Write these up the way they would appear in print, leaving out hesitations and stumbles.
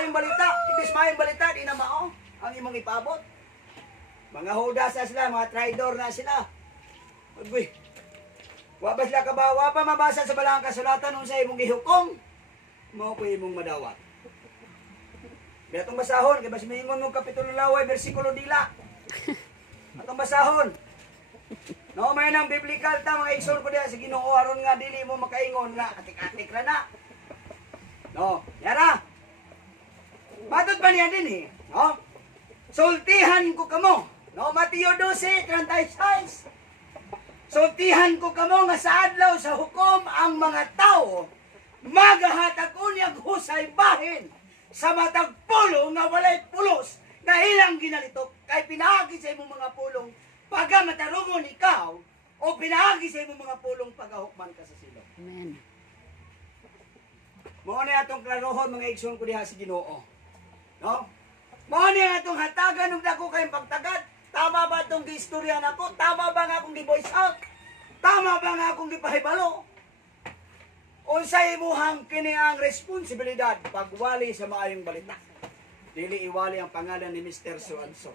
maayong balita. Imbis maayong balita, di na mao ang imong ipaabot. Mga hudas na sila, mga traidor na sila. Uy, wa ba sila kabawa pa mabasa sa balang kasulatan nung sa imong gihukom? Mao ko imong madawat. Atong basahon, kay bas mingon mong kapitulo laway, bersikulo dila. Atong basahon. No, may nang biblical ta mga igsoon ko diha sa Ginoo aron nga dili mo makaingon nga atik-atik ra na. No, yara. Matod pa niya din eh. No? Sultihan ko kamo. No, Mateo 12:36. Sultihan ko kamo nga sa adlaw sa hukom ang mga tao magahatag unyag husay bahin sa matag pulo nga walay pulos nga ilang ginalitok kay pinaagi sa imong mga pulong pagka matarungon ikaw o pinaagi sa imong mga pulong pagahukman ka sa silong. Amen. Mao ni atong klarohon mga igsoon ko diha sa Ginoo. No? Mao ni atong hatagan ug dako kay pagtagad. Tama ba itong giistorya nako? Tama ba nga akong gi-voice out? Tama ba nga akong gipahibalo? Unsay imuhang kini ang responsibilidad pagwali sa maayong balita. Dili iwali ang pangalan ni Mr. So-and-so.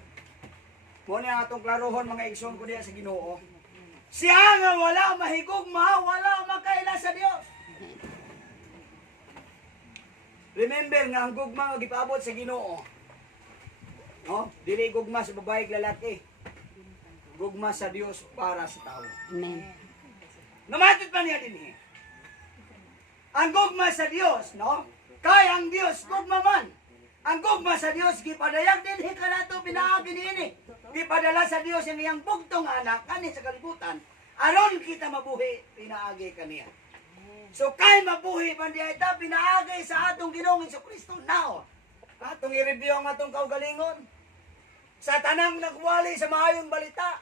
Mao ni atong klarohon mga igsoon ko diha sa Ginoo. Siya nga wala mahigugma, wala makaila sa Dios. Remember nga ang gugma nga gipaabot sa Ginoo. No? Dili gugma sa babae ug lalaki. Gugma sa Dios para sa tao. Amen. Namatod pa niya dinhi. Ang gugma sa Dios, no? Kay ang Dios gugma man. Ang gugma sa Dios gipadayag dinhi kanato pinaagi niini. Gipadala sa Dios ang iyang bugtong anak kani sa kalibutan aron kita mabuhi pinaagi kaniya. So kay mabuhi man diay ta pinaagi sa atong Ginoong Jesucristo now. Atong i-review ang atong kaugalingon. Sa tanang nagwali sa maayong balita.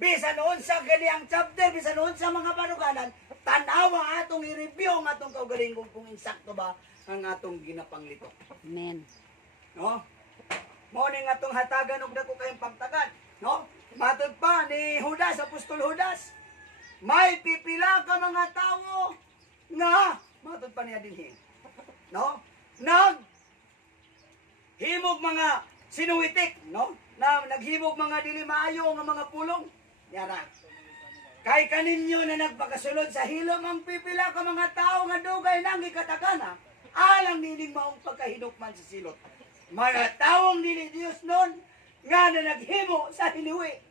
Bisan unsa kini ang chapter, bisan unsa mga baruganan, tanawa atong i-review ang atong kaugalingon kung insakto ba ang atong ginapanglitok. Amen. No? Mao ning atong hatagan og dako kayong pagtagad, no? Matod pa ni Judas, Apostol Judas. May pipila ka mga tawo nga matod pa niya dinhi. No? Himog mga sinuwitik, no? Na naghimog mga dili maayo nga mga pulong. Yara. Kay kaninyo na nagpakasulod sa hilom ang pipila ka mga tao nga dugay nang ikatagana, alang nining maong pagkahinukman sa silot. Mga taong dili Dios nun nga na naghimo sa hiniwi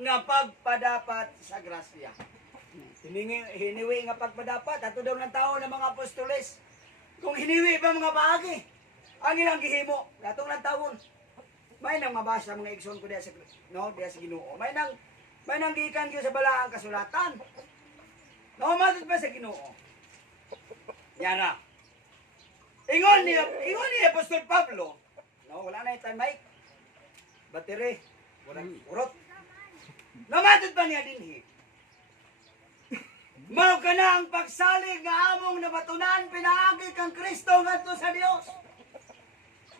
nga pagpadapat sa grasya. Hiniwi nga pagpadapat ato daw ng tao ng mga apostoles. Kung hiniwi pa mga baagi, ang ilang gihimo, natong ng taon. May nang mabasa mga igsoon ko diya sa diya sa Ginoo. May nang gikan gyud sa balaang kasulatan. No, matod pa sa Ginoo. Yan na. Ingon ni Apostol Pablo, no, wala na itang mic. Battery, walang urot. Namatod pa niya dinhi. Mao ka na ang pagsalig nga among nabatunan pinaagi kang Kristo ngadto sa Dios.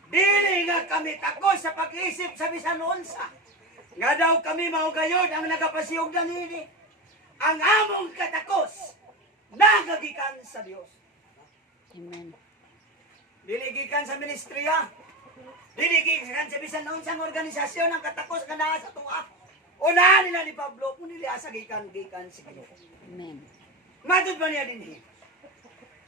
Dili nga kami takos sa pag-isip sa bisan unsa. Nga daw kami mao gayud ang nagapasiyog danini. Ang among katakos nagagikan sa Dios. Amen. Dili gikan sa ministriya. Dili gikan sa bisan unsang organisasyon ang katakos nga naa sa tuwa. Unahan nila ni Pablo kung nila asa gikan sa Ginoo. Amen. Matod ba niya dinhi?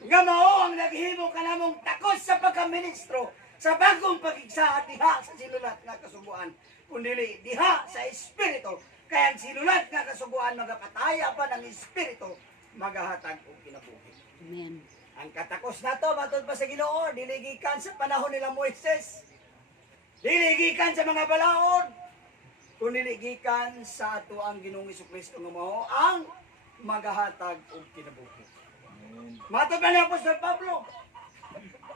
Nga mao ang naghimo kanamong takos sa pagkaministro sa bagong pagigsa at diha sa sinulat nga kasubuan. Kundi diha sa Espiritu. Kaya ang sinulat nga kasubuan magapataya pa ng Espiritu magahatag og kinabuhi. Amen. Ang katakos na to, matod pa sa Ginoo, diligikan sa panahon nila Moises. Diligikan sa mga balaod. Kung diligikan sa ato ang Ginoong Jesucristo nga mao ang magahatag og kinabuhi. Matod pa ni Apostol Pablo.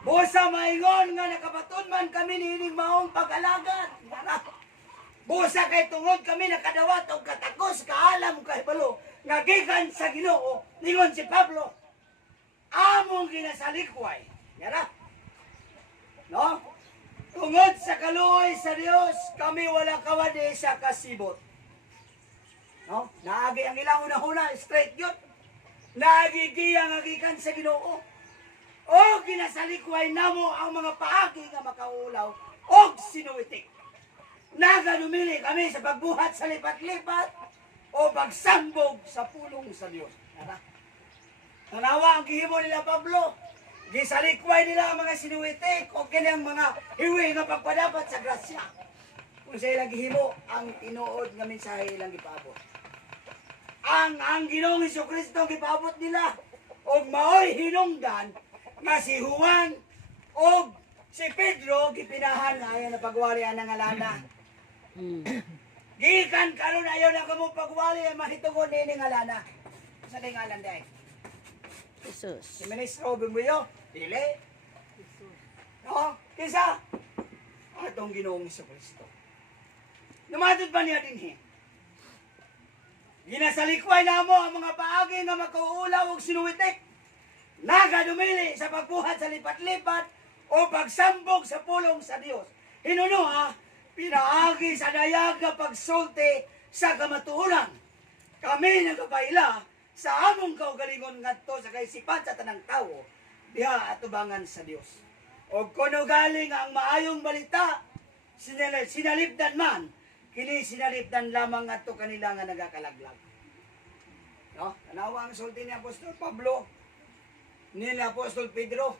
Busa maingon nga nakabaton man kami niining maong pag-alagad. Busa kay tungod kami nakadawat og katakos kaalam kahibalo nga gikan sa Ginoo. Ningon si Pablo, among ginasalikway. Yara. No? Tungod sa kaluoy sa Dios, kami wala kawadi sa kasibot. No? Naagi ang ilang una-una, straight yun. Naagi giyang agikan sa Ginoo. o ginasalikway namo ang mga paagi nga makaulaw o sinuwitik. Naganumili kami sa pagbuhat sa lipat-lipat o pagsambog sa pulong sa Diyos. Tara. Tanawa ang gihimo nila Pablo. Gisalikway nila ang mga sinuwitik o kanyang mga hiwi nga pagpadapat sa grasya. Kung sa ilang gihimo, ang tinuod nga mensahe ilang gipaabot. Ang Ginoong Hesukristo gipaabot nila og maoy hinungdan nga si Juan o si Pedro gipinahan na ayon na pagwali ang ngalana. Gikan karon ayon na kamo pagwali ang mahitugon ni ngalana. Sa ngalan day. Jesus. Si Ministro Bimbuyo, dili. No, kisa atong Ginoong Hesukristo. Numatod ba niya dinhi? Ginasalikway namo ang mga paagi nga makauulaw og sinuwitik. Nagadumili sa pagbuhat sa lipat-lipat o pagsambog sa pulong sa Dios. Hinuno ha, pinaagi sa dayag nga pagsulti sa kamatuoran. Kami nagapaila sa among kaugalingon ngadto sa kaisipan sa tanang tawo diha atubangan sa Dios. O kuno galing ang maayong balita sinalipdan man, kini sinalipdan lamang ngadto kanila nga nagakalaglag. No? Tanawa ang sulti ni Apostol Pablo ni Apostol Pedro.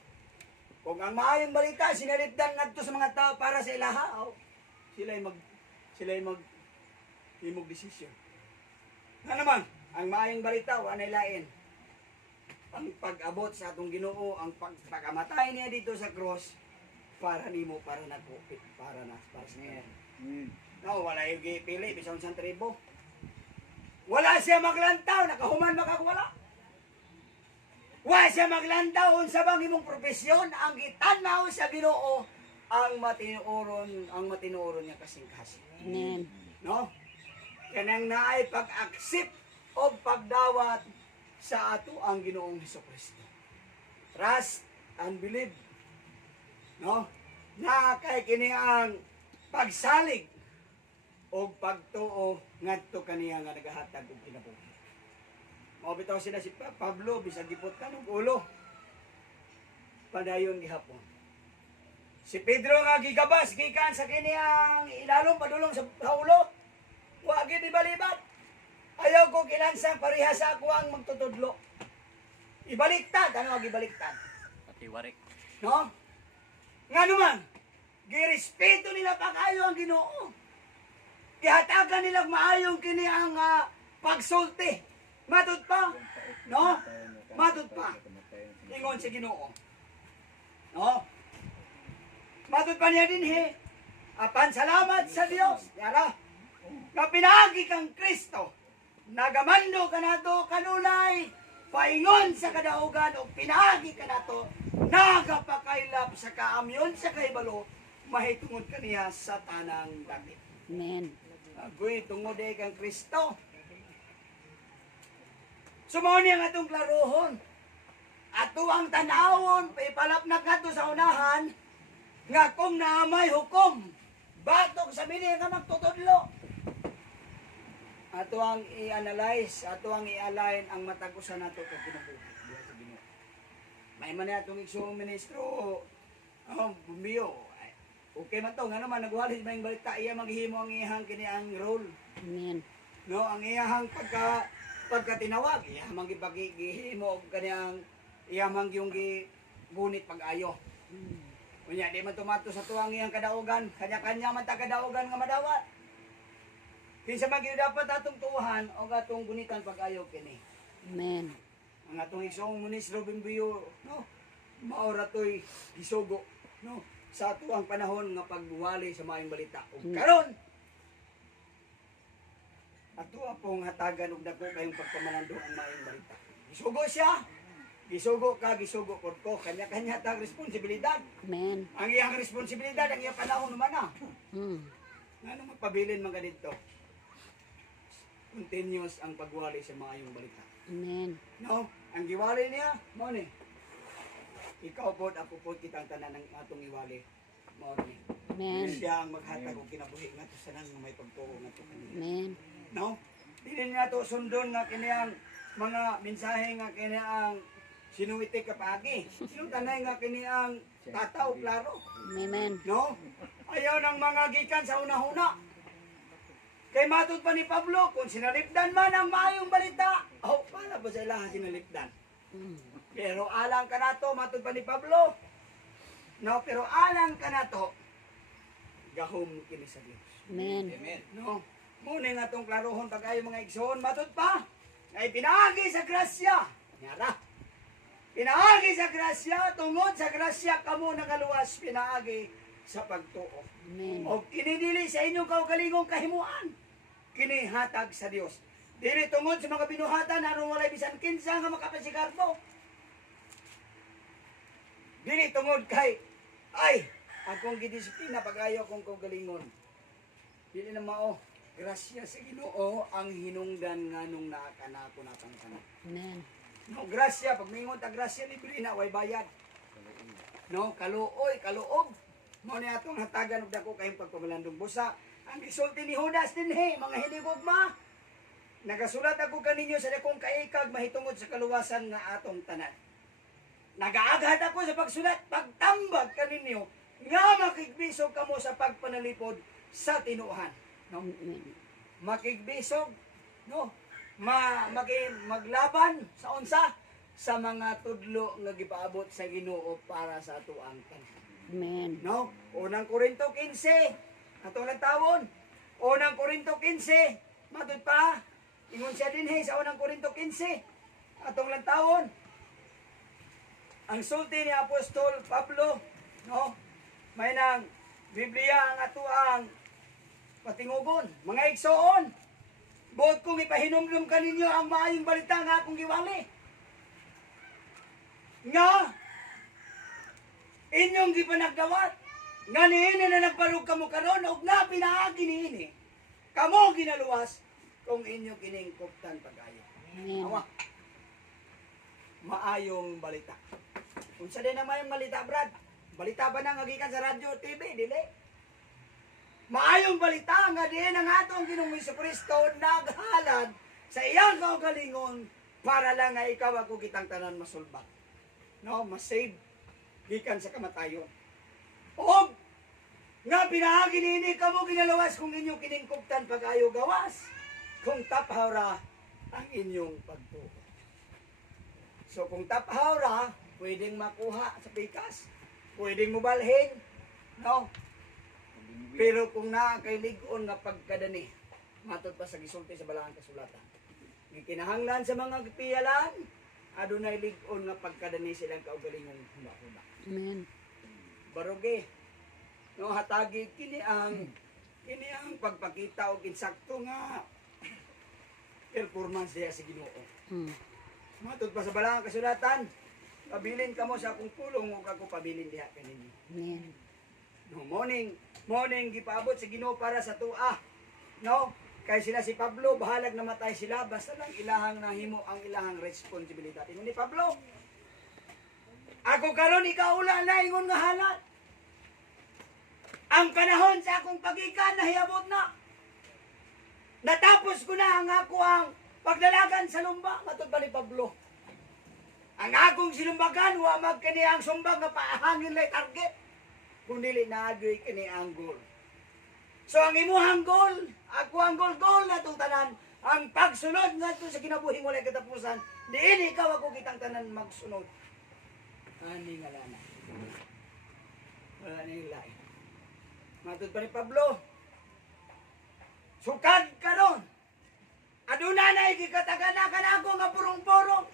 Kung ang maayong balita sinalipdan ngadto sa mga tao para sa ilaha, sila'y mag himog desisyon. Na naman, ang maayong balita wanay lain. Ang pag-abot sa atong Ginoo, ang pagpakamatay niya dito sa cross para nimo, para nako, para sa ngayon. No, wala yung gipili, bisang sa tribo. Wala siya maglantaw, nakahuman makagwala. Wala siya maglantaw, unsa bang imong propesyon, ang gitanaw sa Ginoo, ang matinuoron niya kasing-kasing. Amen. No? Kanang naay pag-aksip o pagdawat sa ato ang Ginoong Hesukristo. Trust and believe. No? Na kay kini ang pagsalig o pagtuo ngadto kaniya nga nagahatag og kinabuhi. Mao bitaw sila si Pablo bisag gipot kanang ulo. Padayon gihapon. Si Pedro nga gigabas gikan sa kiniyang ilalom padulong sa ulo. Wa gid ibalibat. Ayaw ko kilansang pareha sa ako ang magtutudlo. Ibaliktad, ano ang ibaliktad? Patiwarik. No? Nga naman, girespeto nila pag-ayo ang Ginoo. Kihatagan nilang maayong kini ang pagsulti. Matod pa. No? Matod pa. Ingon si Ginoo. No? Matod pa niya din apan salamat sa Dios. Yara. Nga pinagi kang Kristo. Nagamando ka nato kanunay. Paingon sa kadaugan o pinagi ka nato. Nagapakailap sa kaamyon sa kaibalo. Mahitungod kaniya sa tanang dapit. Amen. Agoy, tungod kang Kristo. Sumao niya nga itong klarohon. Ato ang tanawon, paipalapnak nga to sa unahan, nga kung naamay hukom, batok sa mini nga magtutudlo. Ato ang i-analyze, ato ang i-align ang matagusan nato kay kinabuhi. May man na itong iksong ministro, bumiyo. Okay man to, nga naman, nagwalis may balita, iya maghimo ang iyahang kini ang role. Amen. No, ang iyahang pagkatinawag, iya magipagihimo og kaniyang iya yung gunit pag-ayo. Unya di man tumato sa tuwang iyang kadaugan, kanya-kanya man ta kadaugan nga madawat. Kinsa man gyud dapat atong tuwahan o atong gunitan pag-ayo kini. Amen. Ang atong isong ministro Bimbuyo, no, maura toy gisugo, no, sa ato ang panahon nga pagbuwali sa maayong balita. Ug karon ato pong hatagan og dako kayong pagpamanando ang maayong balita. Gisugo siya. Gisugo ka, gisugo pod ko. Kanya-kanya tag responsibilidad. Amen. Ang iyang responsibilidad ang iyang panahon naman na. Ano magpabilin mga dito? Continuous ang pagwali sa maayong balita. Amen. No? Ang giwali niya, mo ni. Ikaw pod, ako pod, kitang tanan ng atong iwali. Mo ni. Amen. Siya ang maghatag og kinabuhi nga to sa nang may pagtuo nga to kanila. Amen. No? Dili niya to sundon nga kiniyang mga mensahe nga kiniyang Sinuwiti ka paagi. Sino tanay nga kini ang tataw, klaro. Amen. No? Ayaw ng mga gikan sa una-una. Kay matod pa ni Pablo, kung sinalipdan man ang maayong balita, para ba sa ilaha sinalipdan? Mm. Pero alang ka na to, matod pa ni Pablo. No, pero alang ka na to, gahom kini sa Dios. Amen. No? Muna nga itong klarohon pag ayo mga igsoon, matod pa, ay pinaagi sa grasya. Nyara. Pinaagi sa grasya, tungod sa grasya kamo nagaluwas, pinaagi sa pagtuo. Amen. O kinidili sa inyong kaugalingong kahimuan, kinihatag sa Dios. Dili tungod sa mga binuhatan, aron walay bisan kinsa nga makapasigardo. Dili tungod kay, ay, akong gidisiplina pag-ayo akong kaugalingon. Dili na mao, grasya sa Ginoo ang hinungdan nga nung naakanako natang tanan. Amen. No, grasya, pag mingon ta grasya, libre na, way bayad. No, kaluoy, kaluob. Mo ni atong hatagan og dako kayong pagpamalandong busa. Ang gisulti ni Judas dinhi, mga hinigugma. Nagasulat ako kaninyo sa dakong kaikag mahitungod sa kaluwasan nga atong tanan. Nagaaghat ako sa pagsulat, pagtambag kaninyo nga makigbisog kamo sa pagpanalipod sa tinuhan. No? Amen. Makigbisog, no? Maglaban sa unsa sa mga tudlo nga gipaabot sa Ginoo para sa atuang tanan. Amen. No? Unang Korinto 15, atong tawon. Unang Korinto 15, matud pa. Ingon siya din sa unang Korinto 15, atong tawon. Ang sulti ni Apostol Pablo, no? May nang Biblia ang atuang patingugon. Mga igsoon, buot kong ipahinumdum kaninyo ang maayong balita nga akong giwali. Nga, inyong gipanagdawat, nga niini na nagbarug kamo karon og na pinaagi niini. Kamo ginaluwas kung inyo kiningkuptan pag-ayo. Amen. Awa. Maayong balita. Unsa din na mayong balita, Brad? Balita ba na nga gikan sa radyo, TV, dili? Maayong balita nga diin ang atong Ginoong Jesucristo naghalad sa iyang kaugalingon para lang nga ikaw ako kitang tanan masulbat. No, masave gikan sa kamatayon. Og nga pinaagi niini kamo ginalawas kung inyong kiningkuptan pag-ayo gawas, kung taphawra ang inyong pagtuo. So kung taphawra, pwedeng makuha sa pikas, pwedeng mubalhin, no? Pero kung naa kay lig-on nga pagkadani, matod pa sa gisulti sa Balaan Kasulatan. Gikinahanglan sa mga piyalan, adunay lig-on nga pagkadani silang kaugalingong hunda-hunda. Amen. Baruge, no, hatagi kini ang pagpakita og insakto nga performance diya sa Ginoo. Mm. Matod pa sa Balaan Kasulatan, pabilin kamo sa akong pulong ug ako pabilin diha kaninyo. Amen. No, morning gipaabot sa Ginoo para sa tua. No? Kay sila si Pablo, bahalag namatay sila, basta lang ilahang nahimo ang ilahang responsibilidad. Ingon ni Pablo, ako karon ikaw ula na ingon nga halat. Ang panahon sa akong pagikan nahiabot na. Natapos ko na ang ako ang pagdalagan sa lumba, matod pa ni Pablo. Ang akong sinumbagan, wa magkani ang sumbag nga paahangin lay target. Kung dili naagoy kini ang goal. So ang imuhang goal, ako ang goal na itong tanan, ang pagsunod nga ito sa kinabuhing walay katapusan, diin ikaw ako kitang tanan magsunod. Ani nga lana. Wala na yung lain. Matod pa ni Pablo, sukad ka ron. Aduna na ikikataganakan ako nga purong-purong.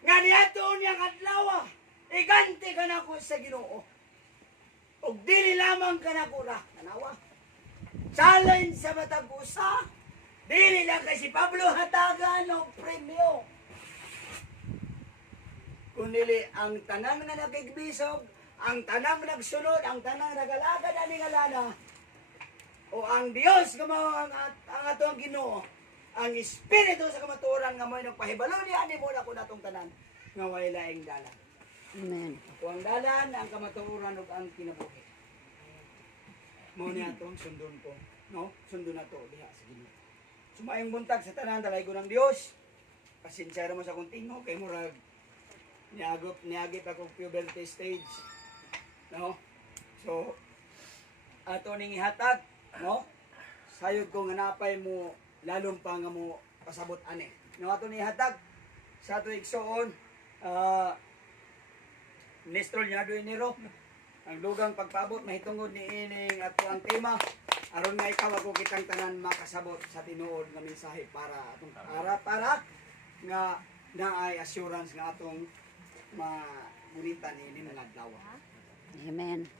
Nga niyato niyang adlaw, iganti ka na ako sa Ginoo. O dili lamang ka na kura. Tanawa. Challenge sa matag usa. Dili lang kay si Pablo hatagan o premyo. Kundi ang tanang na nakigbisog, ang tanang nagsunod, ang tanang nagalagad ani nga lana. O ang Dios nga mao ang atong Ginoo, ang Espiritu sa kamatuoran nga mo'y nagpahibalo ni ani mo na ko natong tanan nga way laing dalan. Amen. Ako ang dalan, ang kamatuoran ug ang kinabuhi. Mao ni atong sundon ko, no? Sundon nato diha sa Ginoo. Sumayong buntag sa tanan dalay ko ng Dios. Pasensya mo sa akong tingog kay murag niagip ako puberty stage. No? So, ato ning ihatag, no? Sayod ko nga napay mo lalong pa nga mo pasabot ani. No ato ni ihatag sa ato igsoon Nestrol Ñado Enero. Ang dugang pagpaabot mahitungod ni ining ato ang tema aron nga ikaw ako kitang tanan makasabot sa tinuod nga mensahe para atong para nga naay assurance nga atong magulitan ini nga adlaw. Amen.